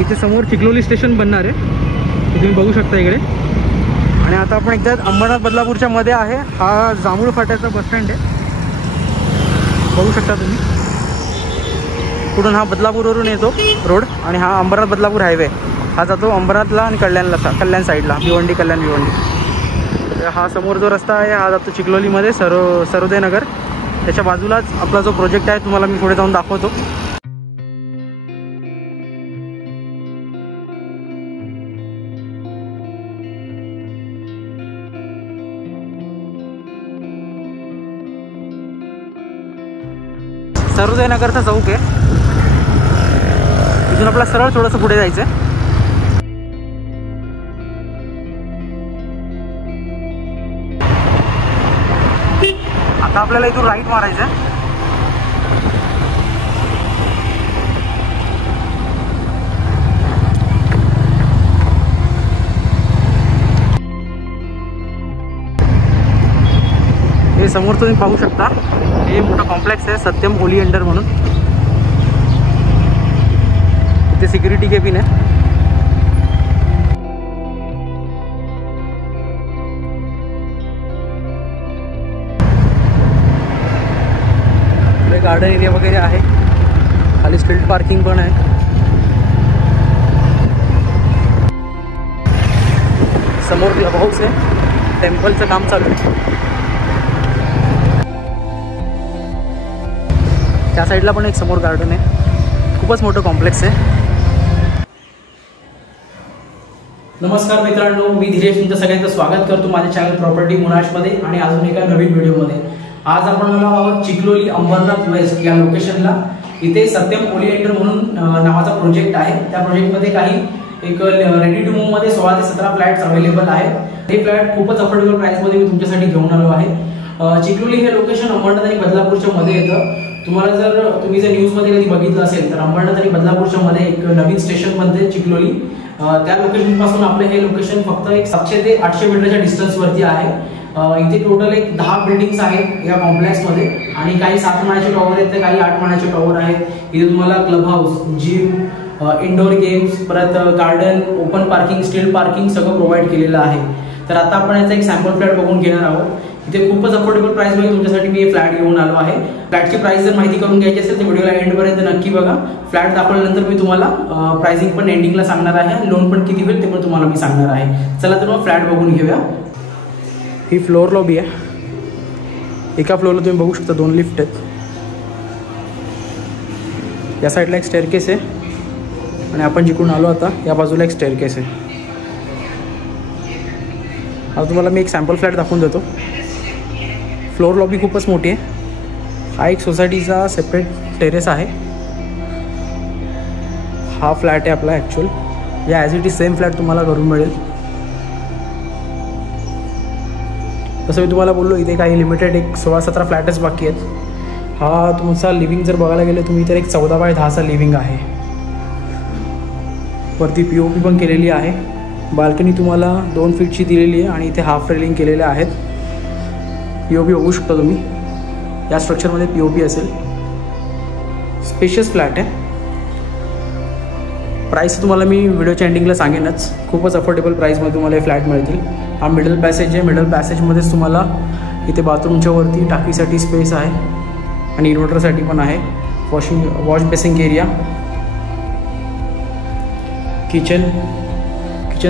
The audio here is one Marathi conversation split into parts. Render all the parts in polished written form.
इथे समोर चिखलोली स्टेशन बनणार आहे, हे तुम्ही बघू शकता इकडे. आणि आता आपण एकदा अंबरनाथ बदलापूरच्या मध्ये आहे. हा जांभूळ फाट्याचा बस स्टँड आहे, बघू शकता तुम्ही. पुढून हा बदलापूरवरून येतो रोड आणि हा अंबरनाथ बदलापूर हायवे हा जातो अंबरनाथला आणि कल्याण साईडला, भिवंडी कल्याण भिवंडी. हा समोर जो रस्ता आहे हा जातो चिखलोलीमध्ये सरोदय नगर. त्याच्या बाजूलाच आपला जो प्रोजेक्ट आहे तुम्हाला मी पुढे जाऊन दाखवतो. सरोदय नगरचा चौक आहे, इथून आपला सरळ थोडंसं पुढे जायचं आहे. आता आपल्याला इथून राईट मारायचं आहे. हे समोर तुम्ही पाहू शकता, हे मोठा कॉम्प्लेक्स आहे सत्यम ओलिएंडर म्हणून. इथे सिक्युरिटी केबिन आहे. गार्डन एरिया वगैरे आहे, खाली स्ट्रीट पार्किंग पण आहे. समोर क्लब हाऊस आहे, टेम्पलचं काम चालू आहे. त्या साईडला पण एक समोर गार्डन आहे, खूपच मोठं कॉम्प्लेक्स आहे. नमस्कार मित्रांनो, मी धीरेश तुमचं सगळ्यांचं स्वागत करतो माझ्या चॅनल प्रॉपर्टी मुनाशमध्ये आणि अजून एका नवीन व्हिडिओमध्ये. आज आपण आलो आहोत चिखलोली अंबरनाथ वेस्ट या लोकेशनला. इथे सत्यम ओलिएंडर म्हणून नावाचा प्रोजेक्ट आहे. त्या प्रोजेक्टमध्ये काही एक रेडी टू मूव मध्ये 16 ते 17 फ्लॅट्स अवेलेबल आहेत. हे फ्लॅट खूपच अफोर्डेबल प्राइसमध्ये मी तुमच्यासाठी घेऊन आलो आहे. चिखलोली हे लोकेशन अंबरनाथ आणि बदलापूरच्या मध्ये येतं. तुम्हाला जर तुम्ही जर न्यूजमध्ये कधी बघितलं असेल तर अंबरनाथ आणि बदलापूरच्या मध्ये एक नवीन स्टेशन बनते चिखलोली. त्या लोकेशन पासून आपलं हे लोकेशन फक्त एक 700 ते 800 मीटरच्या डिस्टन्सवरती आहे. इथे टोटल एक 10 बिल्डिंग्स आहेत या कॉम्प्लेक्समध्ये आणि काही 7 माळ्याचे टॉवर आहेत तर काही 8 माळ्याचे टॉवर आहेत. इथे तुम्हाला club house, gym, indoor games, परत garden, open parking, stilt parking सगळं प्रोव्हाइड केलेलं आहे. तर आता आपण याचा एक सॅम्पल फ्लॅट बघून घेणार आहोत. इथे खूपच अफोर्डेबल प्राइसमध्ये तुमच्यासाठी मी हे फ्लॅट घेऊन आलो आहे. फ्लॅटची प्राइस जर माहिती करून घ्यायची असेल तर व्हिडिओला एंडपर्यंत नक्की बघा. फ्लॅट दाखवल्यानंतर मी तुम्हाला प्राइसिंग पण एंडिंगला सांगणार आहे आणि लोन पण किती होईल ते पण तुम्हाला मी सांगणार आहे. चला तर मग फ्लॅट बघून घेऊया. ही फ्लोअर लॉबी आहे. एका फ्लोअरला तुम्ही बघू शकता 2 लिफ्ट आहेत. या साईडला एक स्टेअरकेस आहे आणि आपण जिकडून आलो आता या बाजूला एक स्टेअरकेस आहे. आता तुम्हाला मी एक सॅम्पल फ्लॅट दाखवून देतो. फ्लोअर लॉबी खूपच मोठी आहे. हा एक सोसायटीचा सेपरेट टेरेस आहे. हा फ्लॅट आहे आपला ॲक्च्युअल. या as it is same flat तुम्हाला घरून मिळेल. जसं मी तुम्हाला बोललो इथे काही लिमिटेड एक 16-17 फ्लॅटच बाकी आहेत. हा तुमचा लिव्हिंग जर बघायला गेलं तुम्ही तर एक 14 बाय 10चा लिव्हिंग आहे. वरती POP पण केलेली आहे. बाल्कनी तुम्हाला 2 फीटची दिलेली आहे आणि इथे हाफ रेलिंग केलेल्या आहेत. POP बघू शकता तुम्ही. या स्ट्रक्चरमध्ये POP असेल. स्पेशियस फ्लॅट आहे. प्राईस तुम्हाला मी व्हिडिओच्या एंडिंगला सांगेनच. खूपच अफोर्डेबल प्राईसमध्ये तुम्हाला हे फ्लॅट मिळतील. हा मिडल पॅसेज आहे. मिडल पॅसेजमध्येच तुम्हाला इथे बाथरूमच्या वरती टाकीसाठी स्पेस आहे आणि इन्व्हर्टरसाठी पण आहे. वॉश बेसिंग एरिया, किचन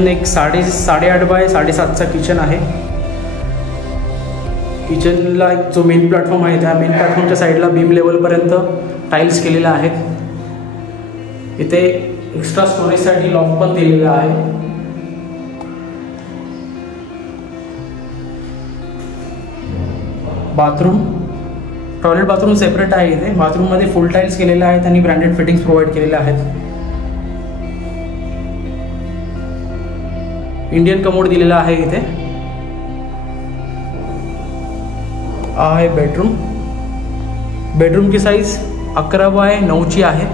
एक 8.5 बाय 7.5चा किचन आहे. किचनला जो मेन प्लॅटफॉर्म आहे त्या मेन प्लॅटफॉर्मच्या साईडला बीम लेवलपर्यंत टाईल्स केलेल्या आहेत. इथे एक्स्ट्रा स्टोरेजसाठी लॉक पण दिलेला आहे. बाथरूम, टॉयलेट बाथरूम सेपरेट आहे. इथे बाथरूममध्ये फुल टाईल्स केलेले आहेत आणि ब्रँडेड फिटिंग्स प्रोव्हाइड केलेल्या आहेत. इंडियन कमोड दिलेला आहे. इथे आहे बेडरूमची साईज 11 बाय 9ची आहे.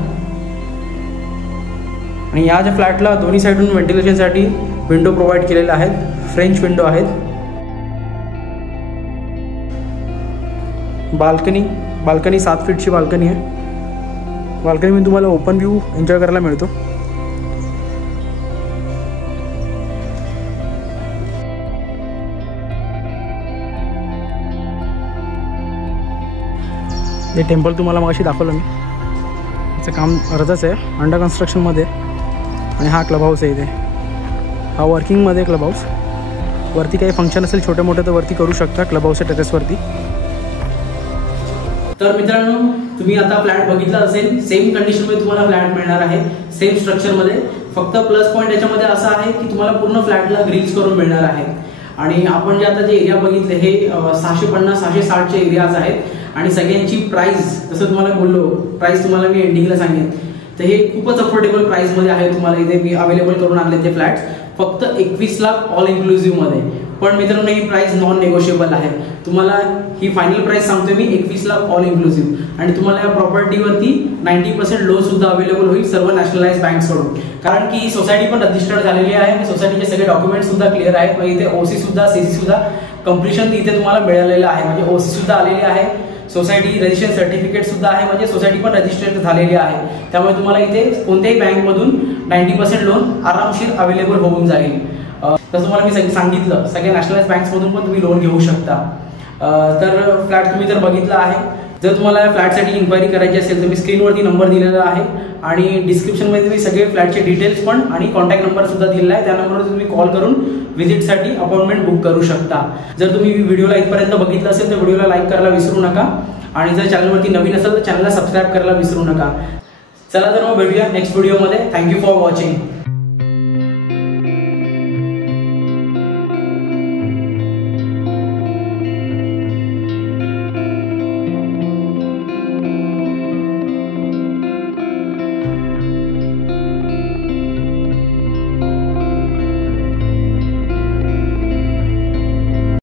आणि या ज्या फ्लॅटला दोन्ही साईडून व्हेंटिलेशनसाठी विंडो प्रोव्हाइड केलेल्या आहेत. फ्रेंच विंडो आहेत. बाल्कनी 7 फीटची बाल्कनी आहे. बाल्कनीमध्ये तुम्हाला ओपन व्ह्यू एन्जॉय करायला मिळतो. हे टेम्पल तुम्हाला मगाशी दाखवलं मी, त्याचं काम अर्धच आहे, अंडर कन्स्ट्रक्शनमध्ये. आणि हा क्लब हाऊस आहे इथे, हा वर्किंगमध्ये क्लब हाऊस. वरती काही फंक्शन असेल छोटे मोठे तर वरती करू शकता क्लब हाऊसच्या टेरेसवरती. तर मित्रांनो, तुम्ही आता फ्लॅट बघितला असेल, सेम कंडिशनमध्ये तुम्हाला फ्लॅट मिळणार आहे, सेम स्ट्रक्चरमध्ये. फक्त प्लस पॉईंट याच्यामध्ये असा आहे की तुम्हाला पूर्ण फ्लॅटला ग्रिल्स करून मिळणार आहे. आणि आपण जे आता जे एरिया बघितले हे 650-660चे एरियाज आहेत. आणि सगळ्यांची प्राइस, जसं तुम्हाला बोललो, प्राइस तुम्हाला मी एंडिंगला सांगेन, तर हे खूपच अफोर्डेबल प्राइसमध्ये आहे. तुम्हाला इथे मी अवेलेबल करून आणले ते फ्लॅट्स फक्त 21 लाख ऑल इन्क्लुझिव्हमध्ये. पण मित्रांनो, ही प्राइस नॉन नेगोशिएबल आहे. तुम्हाला ही फायनल प्राइस सांगतोय मी 21 लाख ऑल इन्क्लुझिव्ह. आणि तुम्हाला या प्रॉपर्टीवरती 90% लोन सुद्धा अवेलेबल होईल सर्व नॅशनलाइज बँक्सकडून. कारण की ही सोसायटी पण रजिस्टर्ड झालेली आहे, सोसायटीचे सगळे डॉक्युमेंट्स सुद्धा क्लिअर आहेत. म्हणजे इथे ओसी सुद्धा, सीसी सुद्धा कम्प्लिशन इथे तुम्हाला मिळालेलं आहे. म्हणजे ओसी सुद्धा आलेली आहे, सोसायटी रजिस्ट्रेशन सर्टिफिकेट सुद्धा आहे, म्हणजे सोसायटी पण रजिस्टर्ड झालेली आहे. त्यामुळे तुम्हाला इथे कोणत्याही बँकमधून 90% लोन आरामशीर अवेलेबल होऊन जाईल. तसं तुम्हाला मी सांगितलं, सगळ्या नॅशनलाइज बँक्समधून पण तुम्ही लोन घेऊ शकता. तर फ्लॅट तुम्ही जर बघितला आहे, जर तुम्हाला फ्लॅटसाठी इन्क्वायरी करायची असेल तर मी स्क्रीनवरती नंबर दिलेला आहे आणि डिस्क्रिप्शनमध्ये मी सगळे फ्लॅटचे डिटेल्स पण आणि कॉन्टॅक्ट नंबर सुद्धा दिलेला आहे. त्या नंबरवर तुम्ही कॉल करून व्हिजिटसाठी अपॉइंटमेंट बुक करू शकता. जर तुम्ही व्हिडिओला इथपर्यंत बघितलं असेल तर व्हिडिओला लाईक करायला विसरू नका. आणि जर चॅनलवरती नवीन असेल तर चॅनलला सबस्क्राईब करायला विसरू नका. चला तर मग भेटूया नेक्स्ट व्हिडिओमध्ये. Thank you for watching.